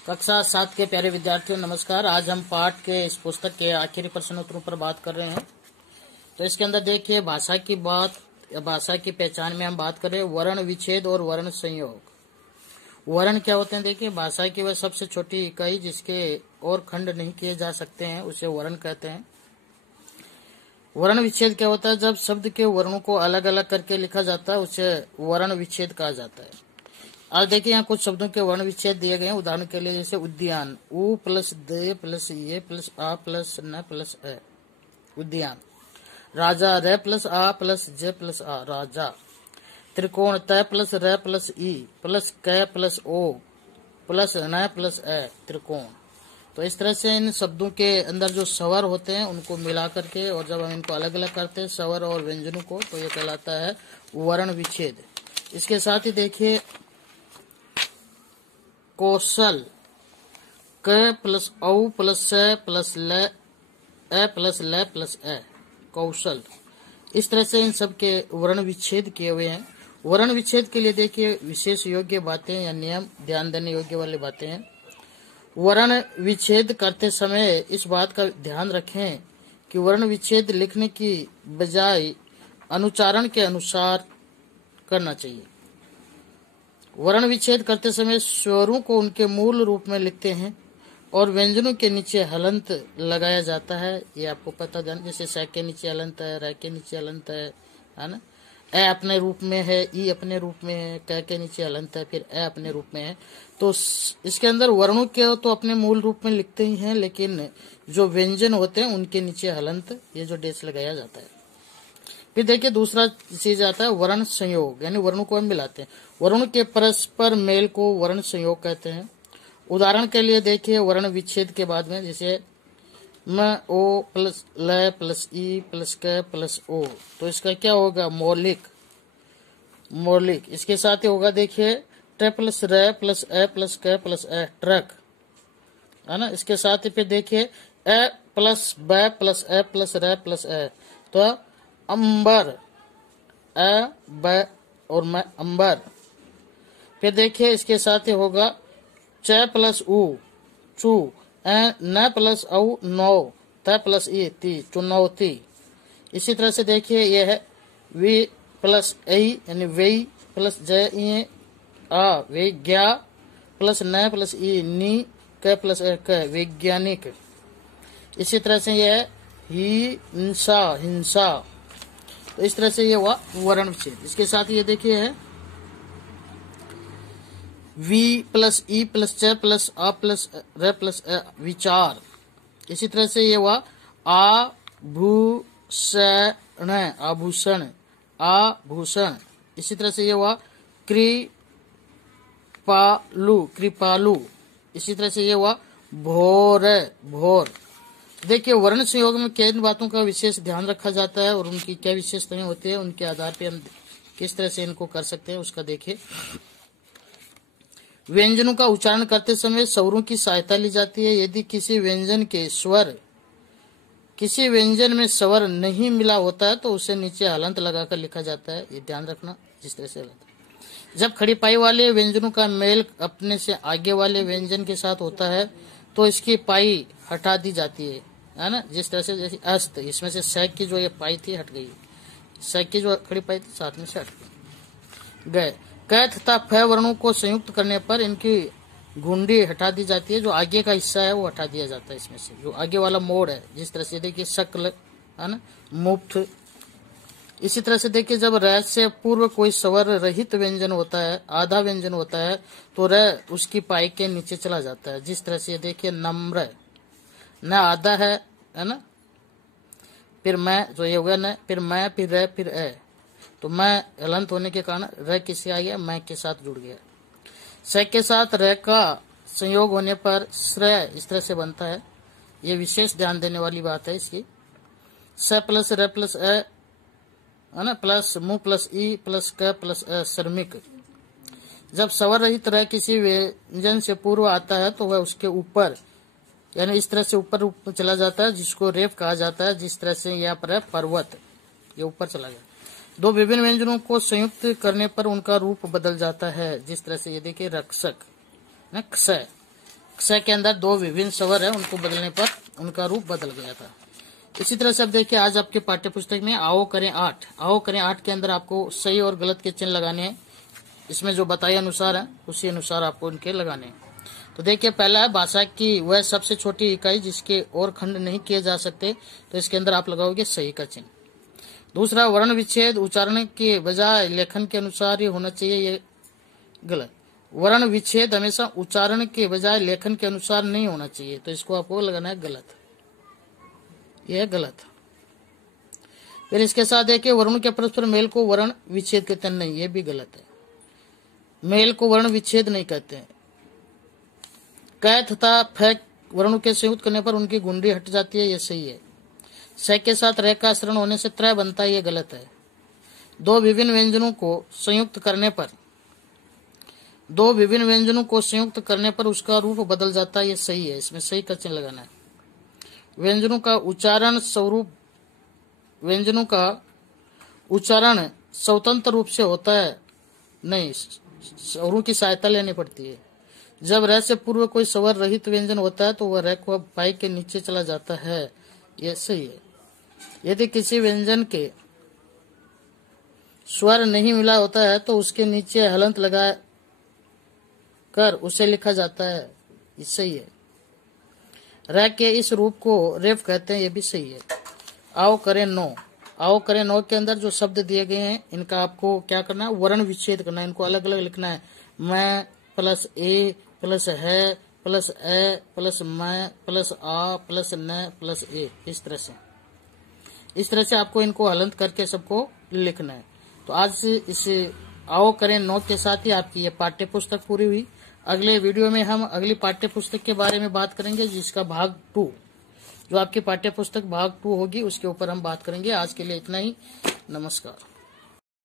कक्षा 7 के प्यारे विद्यार्थियों नमस्कार। आज हम पाठ के इस पुस्तक के आखिरी प्रश्न उत्तरों पर बात कर रहे हैं। तो इसके अंदर देखिए भाषा की बात या भाषा की पहचान में हम बात कर रहे हैं वर्ण विच्छेद और वर्ण संयोग। वर्ण क्या होते हैं? देखिए भाषा की वह सबसे छोटी इकाई जिसके और खंड नहीं किए जा सकते हैं उसे वर्ण कहते हैं। वर्ण विच्छेद क्या होता है? जब शब्द के वर्णों को अलग अलग करके लिखा जाता है उसे वर्ण विच्छेद कहा जाता है। आज देखिए यहाँ कुछ शब्दों के वर्ण विच्छेद दिए गए हैं। उदाहरण के लिए जैसे उद्यान, उ प्लस दे प्लस ये प्लस आ प्लस न प्लस ए, उद्यान। राजा, रे प्लस आ प्लस जे प्लस आ, राजा। त्रिकोण, त प्लस र प्लस ई प्लस क प्लस ओ प्लस न प्लस ए, त्रिकोण। तो इस तरह से इन शब्दों के अंदर जो स्वर होते हैं उनको मिला करके और जब हम इनको अलग अलग करते हैं स्वर और व्यंजनों को, तो ये कहलाता है वर्ण विच्छेद। इसके साथ ही देखिए कौशल, क प्लस औ प्लस स प्लस ल ए प्लस ल प्लस ए, कौशल। इस तरह से इन सब के वर्ण विच्छेद किए हुए हैं। वर्ण विच्छेद के लिए देखिए विशेष योग्य बातें या नियम ध्यान देने योग्य वाली बातें हैं। वर्ण विच्छेद करते समय इस बात का ध्यान रखें कि वर्ण विच्छेद लिखने की बजाय अनुच्चारण के अनुसार करना चाहिए। वर्ण विच्छेद करते समय स्वरों को उनके मूल रूप में लिखते हैं और व्यंजनों के नीचे हलंत लगाया जाता है। ये आपको पता जान, जैसे स के नीचे हलंत है, र के नीचे हलंत है ना। ए अपने रूप में है, ई अपने रूप में है, क के नीचे हलंत है, फिर ए अपने रूप में है। तो इसके अंदर वर्णों के तो अपने मूल रूप में लिखते ही हैं, लेकिन जो व्यंजन होते हैं उनके नीचे हलंत, ये जो डेश लगाया जाता है। फिर देखिए दूसरा चीज आता है वर्ण संयोग, यानी वर्णों को हम मिलाते हैं। वर्णों के परस्पर मेल को वर्ण संयोग कहते हैं। उदाहरण के लिए देखिए वर्ण विच्छेद के बाद में जैसे म ओ प्लस ल प्लस ई प्लस क प्लस ओ, तो इसका क्या होगा? मौलिक, मौलिक। इसके साथ ही होगा देखिए ट प्लस र प्लस ए प्लस क प्लस ए, ट्रक, है ना। इसके साथ ही फिर देखिए ए प्लस ब प्लस ए प्लस र प्लस ए, तो अंबर, अ ब और मैं अंबर। फिर देखिए इसके साथ ही होगा च प्लस उ, चू, न प्लस औ, नौ, त प्लस ई, ती, चुनौती। इसी तरह से देखिए यह है वी प्लस ए यानी वे प्लस ज आ, विज्ञा प्लस न प्लस ई, नी, क प्लस क, वैज्ञानिक। इसी तरह से यह है हिंसा, हिंसा। तो इस तरह से ये हुआ वर्ण विच्छेद। इसके साथ ये देखिए है वी प्लस ई प्लस च प्लस आ प्लस र प्लस विचार। इसी तरह से ये हुआ आभूषण, आभूषण, आभूषण। इसी तरह से ये हुआ कृपालु, कृपालु। इसी तरह से ये हुआ भोर, भोर। देखिए वर्ण संयोग में किन बातों का विशेष ध्यान रखा जाता है और उनकी क्या विशेषताएं होती है, उनके आधार पर हम किस तरह से इनको कर सकते हैं उसका देखिए। व्यंजनों का उच्चारण करते समय स्वरों की सहायता ली जाती है। यदि किसी व्यंजन के स्वर, किसी व्यंजन में स्वर नहीं मिला होता है तो उसे नीचे हलंत लगाकर लिखा जाता है। ये ध्यान रखना जिस तरह से हलंत। जब खड़ी पाई वाले व्यंजनों का मेल अपने से आगे वाले व्यंजन के साथ होता है तो इसकी पाई हटा दी जाती है ना। जिस तरह से जैसे अस्त, इसमें से स की जो ये पाई थी हट गई, स की जो खड़ी पाई थी साथ में से हट गए। क तथा फ वर्णों को संयुक्त करने पर इनकी घुंडी हटा दी जाती है। जो आगे का हिस्सा है वो हटा दिया जाता है, इसमें से जो आगे वाला मोड़ है। जिस तरह से देखिए शक्ल, है ना, मुफ्त। इसी तरह से देखिए जब र से पूर्व कोई स्वर रहित व्यंजन होता है, आधा व्यंजन होता है, तो र उसकी पाई के नीचे चला जाता है। जिस तरह से देखिए नम्र, न आधा है ना। फिर मैं जो ये होगा न, फिर मैं, फिर र, फिर ए, तो मैं हलंत होने के कारण र किसे आ गया? मैं के साथ जुड़ गया। स के साथ र का संयोग होने पर श्रय इस तरह से बनता है। ये विशेष ध्यान देने वाली बात है इसकी। स प्लस र प्लस ए, है ना, प्लस मु प्लस ई प्लस क प्लस ए, श्रमिक। जब स्वर रहित र किसी व्यंजन से पूर्व आता है तो वह उसके ऊपर, यानी इस तरह से ऊपर चला जाता है, जिसको रेफ कहा जाता है। जिस तरह से यहाँ पर है पर्वत, ये ऊपर चला गया। दो विभिन्न व्यंजनों को संयुक्त करने पर उनका रूप बदल जाता है। जिस तरह से ये देखिए रक्षक, क्षय, स के अंदर दो विभिन्न स्वर है, उनको बदलने पर उनका रूप बदल गया था। इसी तरह से अब देखिए आज आपके पाठ्य पुस्तक में आओ करें 8, आओ करें 8 के अंदर आपको सही और गलत के चिन्ह लगाने हैं। इसमें जो बताए अनुसार है उसी अनुसार आपको इनके लगाने हैं। तो देखिए पहला है भाषा की वह सबसे छोटी इकाई जिसके और खंड नहीं किए जा सकते, तो इसके अंदर आप लगाओगे सही का चिन्ह। दूसरा वर्ण विच्छेद उच्चारण के बजाय लेखन के अनुसार ही होना चाहिए, ये गलत। वर्ण विच्छेद हमेशा उच्चारण के बजाय लेखन के अनुसार नहीं होना चाहिए, तो इसको आपको लगाना है गलत, यह गलत। फिर इसके साथ देखिए वर्णों के परस्पर मेल को वर्ण विच्छेद कहते हैं, नहीं, ये भी गलत है। मेल को वर्ण विच्छेद नहीं कहते हैं। क तथा फ वर्णों के संयुक्त करने पर उनकी गुंडी हट जाती है, यह सही है। स के साथ रे का शरण होने से त्रय बनता है, यह गलत है। दो विभिन्न व्यंजनों को संयुक्त करने पर उसका रूप बदल जाता है, यह सही है। इसमें सही का चिन्ह लगाना है। व्यंजनों का उच्चारण स्वतंत्र रूप से होता है, नहीं, स्वरों की सहायता लेनी पड़ती है। जब र से पूर्व कोई स्वर रहित व्यंजन होता है तो वह र को पाई के नीचे चला जाता है, यह सही है। यदि किसी व्यंजन के स्वर नहीं मिला होता है तो उसके नीचे हलंत लगा कर उसे लिखा जाता है, ये सही है। र के इस रूप को रेफ कहते हैं, ये भी सही है। आओ करें 9, आओ करें 9 के अंदर जो शब्द दिए गए हैं इनका आपको क्या करना है, वर्ण विच्छेद करना है। इनको अलग अलग लिखना है। मैं प्लस ए प्लस है प्लस ए प्लस मैं प्लस आ प्लस न प्लस ए, इस तरह से आपको इनको हलंत करके सबको लिखना है। तो आज इस आओ करें 9 के साथ ही आपकी ये पाठ्य पुस्तक पूरी हुई। अगले वीडियो में हम अगली पाठ्य पुस्तक के बारे में बात करेंगे, जिसका भाग 2, जो आपकी पाठ्य पुस्तक भाग 2 होगी उसके ऊपर हम बात करेंगे। आज के लिए इतना ही, नमस्कार।